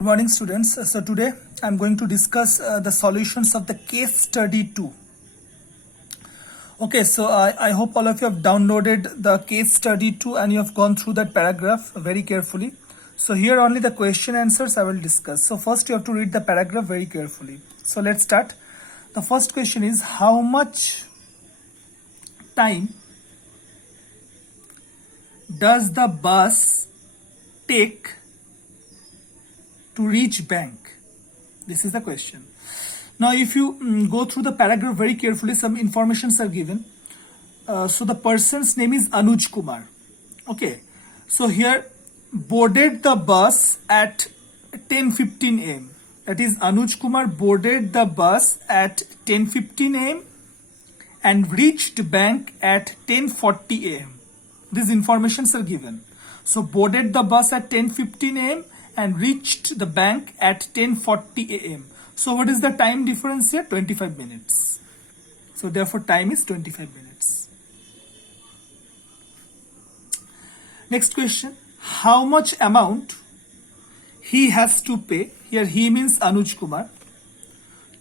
Good morning, students. So today I'm going to discuss the solutions of the case study 2. Okay, so I hope all of you have downloaded the case study 2 and you have gone through that paragraph very carefully. So here only the question answers I will discuss. So first you have to read the paragraph very carefully. So let's start. The first question is, how much time does the bus take to reach bank? This is the question. Now if you go through the paragraph very carefully, some informations are given. So the person's name is Anuj Kumar. Okay, so here boarded the bus at 10:15 am. That is, Anuj Kumar boarded the bus at 10:15 am and reached bank at 10:40 am. These informations are given. So boarded the bus at 10:15 am and reached the bank at 10:40 am. So what is the time difference here? 25 minutes. So therefore time is 25 minutes. Next question. How much amount he has to pay? Here he means Anuj Kumar,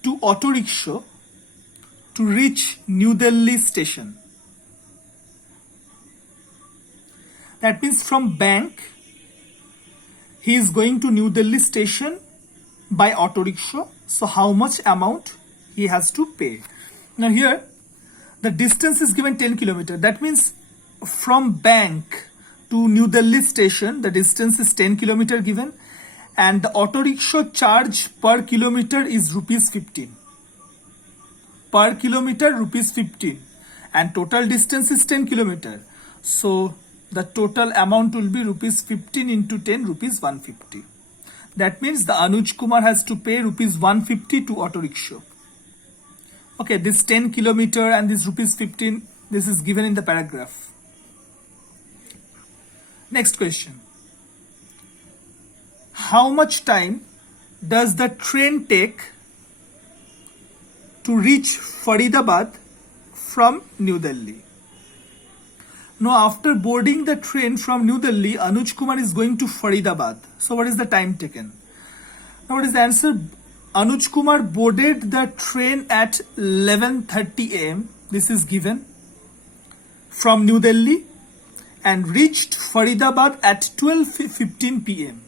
to auto rickshaw to reach New Delhi station. That means from bank he is going to New Delhi station by auto rickshaw. So how much amount he has to pay? Now here the distance is given 10 kilometers. That means from bank to New Delhi station the distance is 10 kilometers given, and the auto rickshaw charge per kilometer is rupees 15. Per kilometer rupees 15, and total distance is 10 kilometers. So the total amount will be rupees 15 into 10, rupees 150. That means the Anuj Kumar has to pay rupees 150 to auto rickshaw. Okay, this 10 kilometer and this rupees 15, this is given in the paragraph. Next question. How much time does the train take to reach Faridabad from New Delhi? Now after boarding the train from New Delhi, Anuj Kumar is going to Faridabad. So what is the time taken? Now what is the answer? Anuj Kumar boarded the train at 11:30 am. This is given from New Delhi and reached Faridabad at 12:15 pm.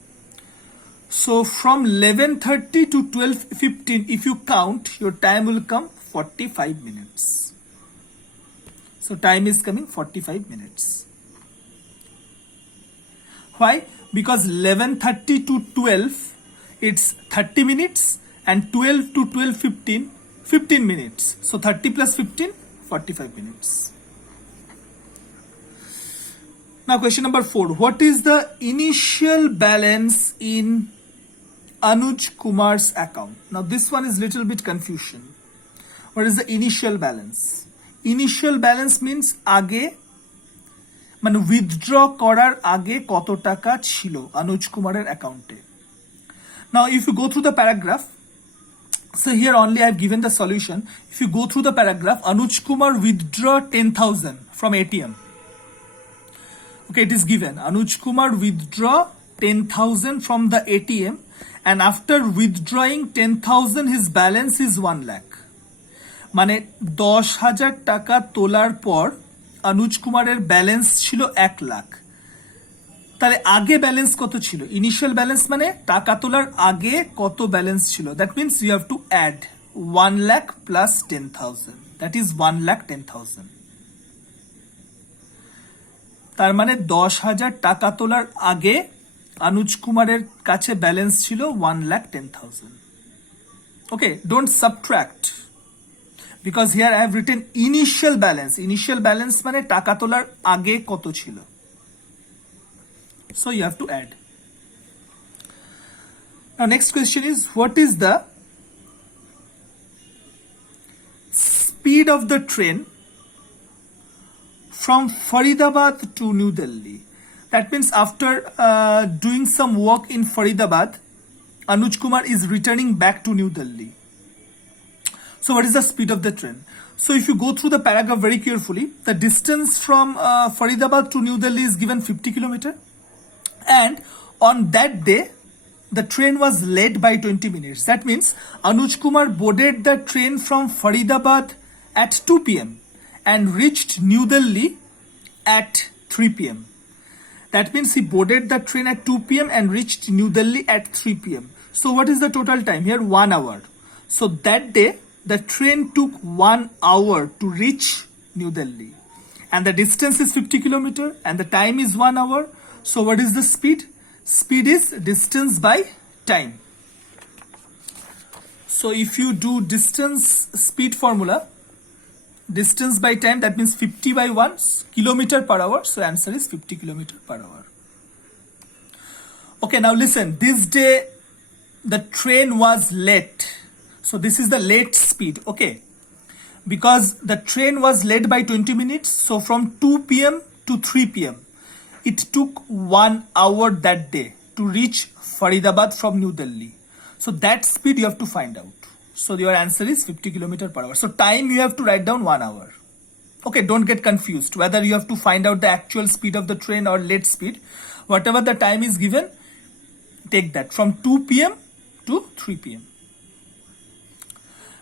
So from 11:30 to 12:15, if you count, your time will come 45 minutes. So time is coming 45 minutes. Why? Because 11:30 to 12, it's 30 minutes, and 12 to 12:15, 15 minutes. So 30 plus 15, 45 minutes. Now question number 4. What is the initial balance in Anuj Kumar's account? Now this one is little bit confusion. What is the initial balance? Initial balance means আগে মানে withdraw করার আগে কত টাকা ছিল Anuj Kumar's অ্যাকাউন্টে. Now if you go through the paragraph, so here only I have given the solution. If you go through the paragraph, Anuj Kumar withdraw 10,000 from ATM. Okay, it is given. Anuj Kumar withdraw 10,000 from the ATM, and after withdrawing 10,000 his balance is 1 lakh. মানে 10,000 টাকা তোলার পর অনুজ কুমারের balance ছিল 1 লাখ। তাহলে আগে balance কত ছিল? ইনিশিয়াল ব্যালেন্স মানে টাকা তোলার আগে কত ব্যালেন্স ছিল? That means you have to add 1 lakh plus 10,000, that is 1,10,000। তার মানে 10,000 টাকা তোলার আগে অনুজ কুমারের কাছে ব্যালেন্স ছিল 1,10,000। Okay, don't subtract, because here I have written initial balance. Initial balance মানে টাকা তোলার আগে কত ছিল। So you have to add. Now next question is, what is the speed of the train from Faridabad to New Delhi? That means after doing some work in Faridabad, Anuj Kumar is returning back to New Delhi. So what is the speed of the train? So if you go through the paragraph very carefully, the distance from Faridabad to New Delhi is given 50 kilometers, and on that day the train was late by 20 minutes. That means Anuj Kumar boarded the train from Faridabad at 2 p.m. and reached New Delhi at 3 p.m. That means he boarded the train at 2 p.m. and reached New Delhi at 3 p.m. So what is the total time here? 1 hour. So that day, the train took 1 hour to reach New Delhi. And the distance is 50 kilometers and the time is 1 hour. So what is the speed? Speed is distance by time. So if you do distance speed formula, distance by time, that means 50 by 1 kilometer per hour. So answer is 50 kilometer per hour. Okay, now listen. This day the train was late. So this is the late speed. Okay. Because the train was late by 20 minutes. So from 2 p.m. to 3 p.m. it took 1 hour that day to reach Faridabad from New Delhi. So that speed you have to find out. So your answer is 50 kilometer per hour. So time you have to write down 1 hour. Okay, don't get confused whether you have to find out the actual speed of the train or late speed. Whatever the time is given, take that from 2 p.m. to 3 p.m.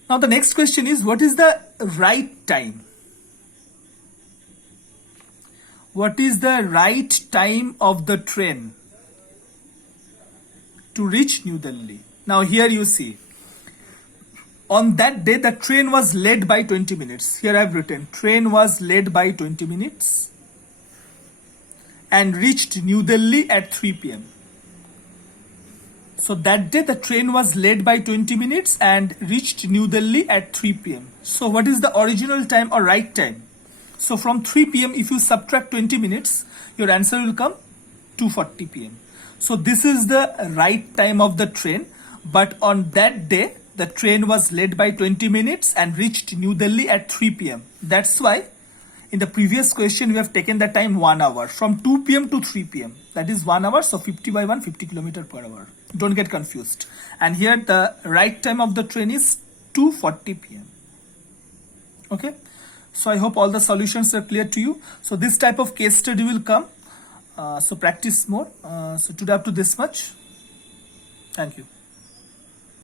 Now the next question is, what is the right time? What is the right time of the train to reach New Delhi? Now here you see, on that day the train was late by 20 minutes. Here I have written, train was late by 20 minutes and reached New Delhi at 3 p.m. So that day the train was late by 20 minutes and reached New Delhi at 3 p.m. So what is the original time or right time? So from 3 p.m. if you subtract 20 minutes, your answer will come 2:40 p.m. So this is the right time of the train. But on that day, the train was late by 20 minutes and reached New Delhi at 3 p.m. That's why in the previous question, we have taken the time 1 hour from 2 p.m. to 3 p.m. That is 1 hour. So 50 by 1, 50 kilometer per hour. Don't get confused. And here the right time of the train is 2:40 p.m. Okay. So I hope all the solutions are clear to you. So this type of case study will come. So practice more. So today up to this much. Thank you.